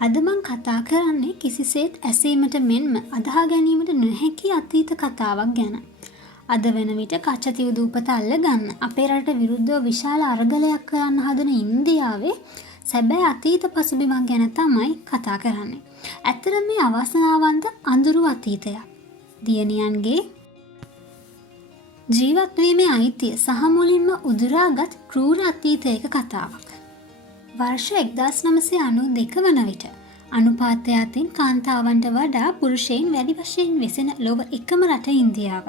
අද මං කතා කරන්නේ කිසිසේත් ඇසීමට මෙන්ම අදහා ගැනීමට නොහැකි අතීත කතාවක් ගැන. අද වෙන විට කච්චතිව් දූපත අල්ලගන්න අපේ රටට විරුද්ධව විශාල අරගලයක් කරන්න හදන ඉන්දියාවේ සැබෑ අතීත පසුබිමක් ගැන තමයි කතා කරන්නේ. ඇත්තටම මේ අවාසනාවන්ත අඳුරු අතීතයක්. දියණියන්ගේ ජීවත් වීමේ අයිතිය සහ මුලින්ම උදුරාගත් ක්‍රූර අතීතයක කතාවක්. වර්ෂ 1992 වන විට අනුපාතය අතින් කාන්තාවන්ට වඩා පුරුෂයන් වැඩි වශයෙන් වෙසෙන ලොව එකම රට ඉන්දියාව.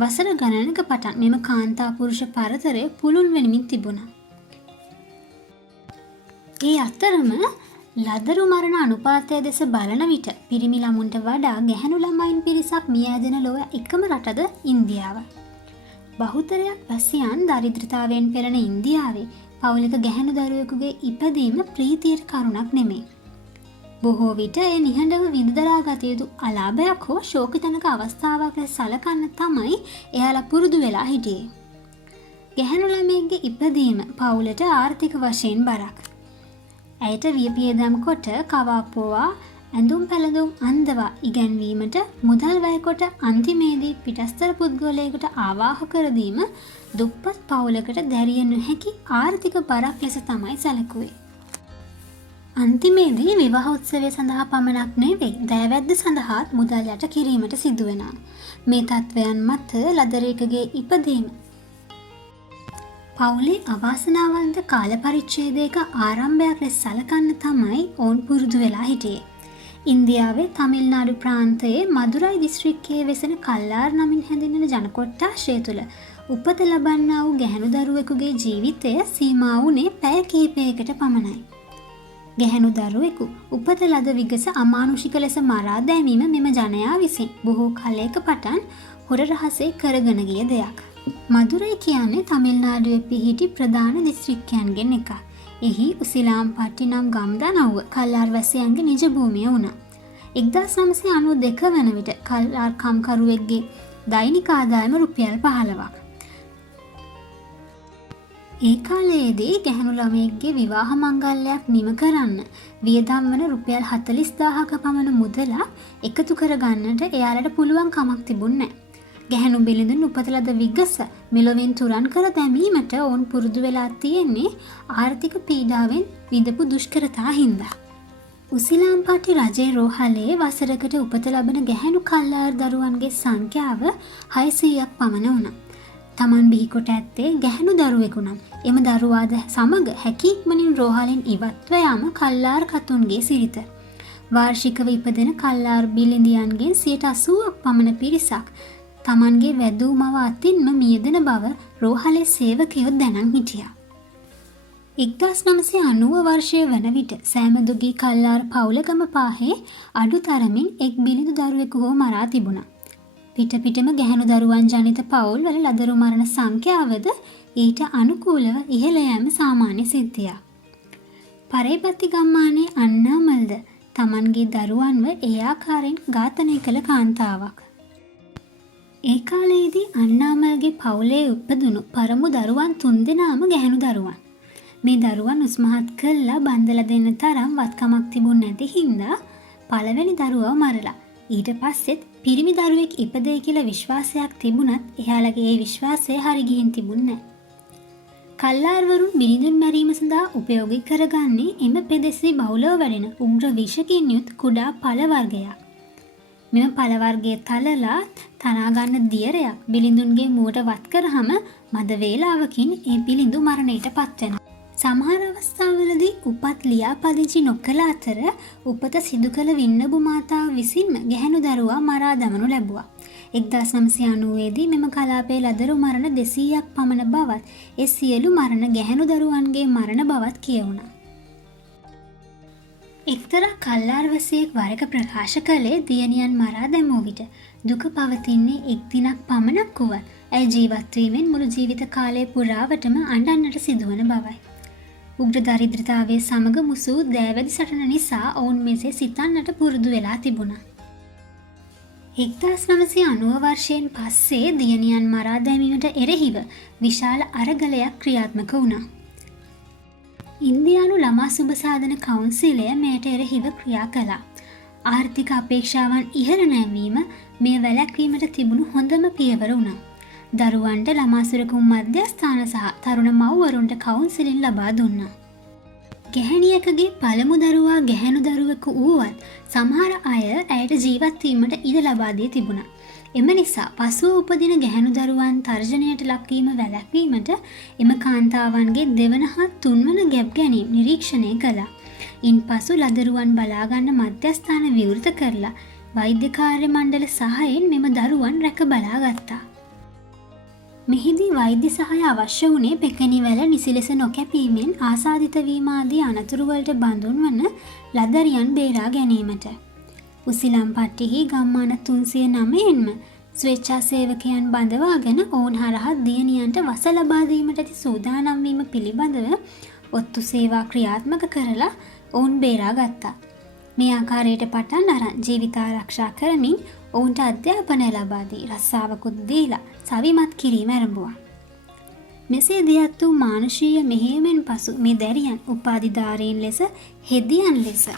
වසර ගණනක පටන් මෙම කාන්තා පුරුෂ පරතරය පුළුල් වෙමින් තිබුණා. ඒ අතරම ලදරු මරණ අනුපාතය දෙස බලන විට පිරිමි ළමුන්ට වඩා ගැහැණු ළමයින් පිරිසක් මිය ඇදෙන ලොව එකම රටද ඉන්දියාව. බහුතරයක් වැසියන් දරිද්‍රතාවයෙන් පෙළෙන ඉන්දියාවේ පවුලක ගැහැණු දරුවෙකුගේ ඉපදීම ප්‍රීතියට කරුණක් නෙමෙයි. බොහෝ විට එය නිහඬව විඳදරා ගත යුතු අලාභයක් හෝ ශෝකජනක අවස්ථාවක් ලෙස සලකන්න තමයි එයාලා පුරුදු වෙලා හිටියේ. ගැහැණු ළමයෙක්ගේ ඉපදීම පවුලට ආර්ථික වශයෙන් බරක්. ඇයට වියපියදම් කොට කවාපුවා ඇඳුම් පැළඳුම් අන්දවා ඉගැන්වීමට මුදල් වැය කොට අන්තිමේදී පිටස්තර පුද්ගලයෙකුට ආවාහ කර දීම දුප්පත් පවුලකට දැරිය නොහැකි ආර්ථික බරක් ලෙස තමයි සැලකුවේ. අන්තිමේදී විවාහ උත්සවය සඳහා පමණක් නෙවෙයි දෑවැද්ද සඳහාත් මුදල් යට කිරීමට සිදු වෙනවා. මේ තත්වයන් මත ලදරෙකුගේ ඉපදීම පවුලේ අවාසනාවන්ත කාල පරිච්ඡේදයක ආරම්භයක් ලෙස සලකන්න තමයි ඔවුන් පුරුදු වෙලා හිටියේ. ඉන්දියාවේ තමිල්නාඩු ප්‍රාන්තයේ මදුරයි දිස්ත්‍රික්කයේ වෙසෙන කල්ලාර් නමින් හැඳින්වෙන ජන කොට්ටාශය තුළ උපත ලබන්නා වූ ගැහැණු දරුවෙකුගේ ජීවිතය සීමා වුණේ පැය කිහිපයකට පමණයි. ගැහැණු දරුවෙකු උපත ලද විගස අමානුෂික ලෙස මරා දැමීම මෙම ජනයා විසින් බොහෝ කාලයක පටන් හොර රහසේ කරගෙන ගිය දෙයක්. මදුරයි කියන්නේ තමිල්නාඩුවේ පිහිටි ප්‍රධාන දිස්ත්‍රික්කයන්ගෙන් එකක්. එහි උසිලාම්පට්ටි නම් ගම්දනව්ව කල්ලාර් වැසියන්ගේ නිජ භූමිය වුණා. 1992 වන විට කල්ලාර් කම්කරුවෙක්ගේ දෛනික ආදායම රුපියල් 15ක්. ඒ කාලයේදී ගැහැණු ළමයෙක්ගේ විවාහ මංගල්‍යයක් නිම කරන්න වියදම් වන රුපියල් 40000ක පමණ මුදලක් එකතු කර ගන්නට එයාලට පුළුවන් කමක් තිබුණේ නැහැ. ගැහැණු බිලිඳුන් උපත ලද විගස මෙලොවින් තුරන් කර දැමීමට ඔවුන් පුරුදු වෙලා තියෙන්නේ ආර්ථික පීඩාවෙන් විඳපු දුෂ්කරතා හින්දා. උසිලාම්පට්ටි රජයේ රෝහලේ වසරකට උපත ලබන ගැහැණු කල්ලාර් දරුවන්ගේ සංඛ්‍යාව 600ක් පමණ වුණා. තමන් බිහිකොට ඇත්තේ ගැහැණු දරුවෙකු නම් එම දරුවාද සමග හැකියික්මනින් රෝහලෙන් ඉවත්ව යාම කල්ලාර් කතුන්ගේ සිරිත. වාර්ෂිකව ඉපදෙන කල්ලාර් බිලිඳියන්ගෙන් 80%ක් පමණ පිරිසක් තමන්ගේ වැදූ මව අතින්ම මියදෙන බව රෝහලේ සේවකයෝ දැනන් හිටියා. 1990 වර්ෂය වන විට සෑමදුගී කල්ලාර් පවුලකම පාහේ අඩු තරමින් එක් බිලිඳු දරුවෙකු හෝ මරා තිබුණා. පිටම ගැහැණු දරුවන් ජනිත පවුල්වල ලදරු මරණ සංඛ්‍යාවද ඊට අනුකූලව ඉහළ යෑම සාමාන්‍ය සිද්ධියක්. පරේපත්ති ගම්මානයේ අන්නාමල්ද තමන්ගේ දරුවන්ව ඒ ආකාරයෙන් ඝාතනය කළ කාන්තාවක්. ඒ කාලයේදී අන්නාමල්ගේ පවුලේ උපදුණු පරමු දරුවන් 3 දෙනාම ගැහැණු දරුවන්. මේ දරුවන් උස්මහත් කළා බන්දලා දෙන්න තරම් වත්කමක් තිබුණ නැති හින්දා පළවෙනි දරුවව මරලා ඊට පස්සෙත් පිරිමි දරුවෙක් ඉපදෙයි කියලා විශ්වාසයක් තිබුණත් එයාලගේ ඒ විශ්වාසය හරි ගිහින් තිබුණේ නැහැ. කල්ලාර්වරුන් බිරිඳුන් මැරීම සඳහා උපයෝගී කරගන්නේ එම පෙදෙසේ බහුලව වැඩෙන උග්‍ර විෂකින් යුත් කුඩා පළ වර්ගයක්. මෙම පළ වර්ගයේ තලලා තනා ගන්න දියරයක් බිලිඳුන්ගේ මුවට වත් කරාම මද වේලාවකින් ඒ බිලිඳු මරණයට පත් වෙනවා. සමහර අවස්ථාවලදී උපත් ලියාපදිංචි නොකළ අතර උපත සිදු කළ වින්නබු මාතාව විසින්ම ගැහැණු දරුවා මරා දමනු ලැබුවා. 1990 දී මෙම කලාපයේ ලදරු මරණ 200ක් පමණ බවත් ඒ සියලු මරණ ගැහැණු දරුවන්ගේ මරණ බවත් කියවුණා. එක්තරා කල්ලාර් වැසියෙක් වරක ප්‍රකාශ කළේ දියණියන් මරා දැමූ විට දුක පවතින්නේ එක් දිනක් පමණක් වුවත් ඇය ජීවත් වීමෙන් මුළු ජීවිත කාලය පුරාවටම අඬන්නට සිදුවන බවයි. උග්‍ර දරිද්‍රතාවයේ සමග මුසු දෑවැදි සටන නිසා ඔවුන් මෙසේ සිතන්නට පුරුදු වෙලා තිබුණා. 1990 වර්ෂයෙන් පස්සේ දියණියන් මරා දැමීමට එරෙහිව විශාල අරගලයක් ක්‍රියාත්මක වුණා. ඉන්දියානු ළමා සුබ සාධන කවුන්සිලය මෙයට එරෙහිව ක්‍රියා කළා. ආර්ථික අපේක්ෂාවන් ඉහළ නැංවීම මේ වැළැක්වීමට තිබුණු හොඳම පියවර වුණා. දරුවන්ට ළමාසුරකුම් මධ්‍යස්ථාන සහ තරුණ මව්වරුන්ට කවුන්සිලින් ලබා දුන්නා. ගැහැණියකගේ පළමු දරුවා ගැහැණු දරුවෙකු වුවත් සමහර අය ඇයට ජීවත්වීමට ඉඩ ලබා දී තිබුණා. එම නිසා පසුව උපදින ගැහැණු දරුවන් තර්ජනයට ලක්වීම වැළැක්වීමට එම කාන්තාවන්ගේ දෙවන හා තුන්වන ගැබ් ගැනීම නිරීක්ෂණය කළා. ඉන්පසු ලදරුවන් බලාගන්න මධ්‍යස්ථාන විවෘත කරලා වෛද්‍ය කාර්ය මණ්ඩල සහයෙන් මෙම දරුවන් රැක බලා ගත්තා. මෙහිදී වෛද්‍ය සහාය අවශ්‍ය වුණේ පෙකණිවැල නිසි ලෙස නොකැපීමෙන් ආසාදිත වීම ආදී අනතුරුවලට බඳුන් වන ලදරියන් බේරා ගැනීමට. උසිලම්පට්ටිහි ගම්මාන 309න්ම ස්වේච්ඡා සේවකයන් බඳවාගෙන ඔවුන් හරහා දියණියන්ට වස ලබා දීමට ඇති සූදානම් වීම පිළිබඳව ඔත්තු සේවා ක්‍රියාත්මක කරලා ඔවුන් බේරා ගත්තා. මේ ආකාරයට පටන් අරන් ජීවිත ආරක්ෂා කරමින් ඔවුන්ට අධ්‍යාපනය ලබා දී රස්සාවකුත් දීලා සවිමත් කිරීම ආරම්භුවා. මෙසේ දියත් වූ මානුෂීය මෙහෙයුමෙන් පසු මේ දැරියන් උපාධිධාරීන් ලෙස හෙදියන් ලෙස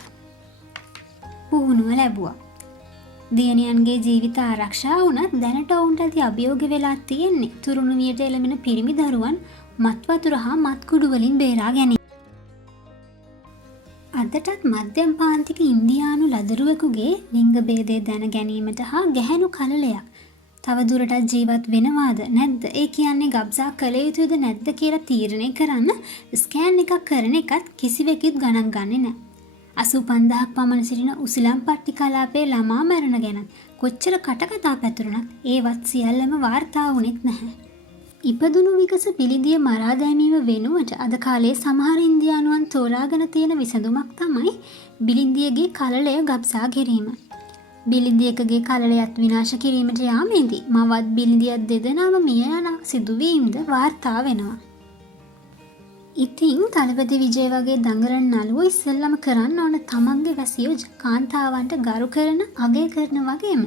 පුහුණුව ලැබුවා. දියණියන්ගේ ජීවිත ආරක්ෂා වුණත් දැනට ඔවුන්ට ඇති අභියෝග වෙලා තියෙන්නේ තුරුණු වියට එළඹෙන පිරිමි දරුවන් මත්වතුර හා මත්කුඩු වලින් බේරා ගැනීම. අදටත් මධ්‍යම පාන්තික ඉන්දියානු ලදරුවෙකුගේ ලිංග භේදය දැන ගැනීමට හා ගැහැණු කලලයක් තවදුරටත් ජීවත් වෙනවාද නැද්ද ඒ කියන්නේ ගබ්සා කළ යුතුද නැද්ද කියලා තීරණය කරන්න ස්කෑන් එකක් කරන එකත් කිසිවෙකුත් ගණන් ගන්නේ නැහැ. 85,000ක් පමණ සිටින උසිලම්පට්ටි කලාපයේ ළමා මරණ ගැන කොච්චර කටකතා පැතුරුණත් ඒවත් සියල්ලම වාර්තා වුණෙත් නැහැ. ඉපදුණු විගස බිලිඳිය මරා දැමීම වෙනුවට අද කාලේ සමහර ඉන්දියානුවන් තෝරාගෙන තියෙන විසඳුමක් තමයි බිලිඳියගේ කලලය ගබ්සා කිරීම. බිලිඳියකගේ කලලයත් විනාශ කිරීමට යාමේදී මවත් බිලිඳියත් දෙදෙනාම මිය යන සිදුවීම්ද වාර්තා වෙනවා. ඉතින් තලපති විජය වගේ දඟලන නළුවෝ ඉස්සෙල්ලම කරන්න ඕන තමන්ගේ වැසියෝ කාන්තාවන්ට ගරු කරන අගය කරන වගේම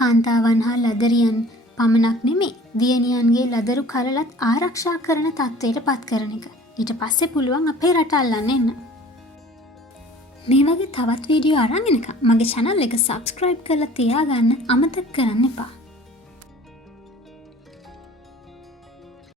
කාන්තාවන් හා ලදරියන් පමණක් නෙමෙයි දියණියන්ගේ ලදරු කලලත් ආරක්ෂා කරන තත්ත්වයට පත් කරන එක. ඊට පස්සේ පුළුවන් අපේ රට අල්ලන්න එන්න. මේ වගේ තවත් වීඩියෝ අරන් එනකම් මගේ channel එක subscribe කරලා තියාගන්න අමතක කරන්න එපා.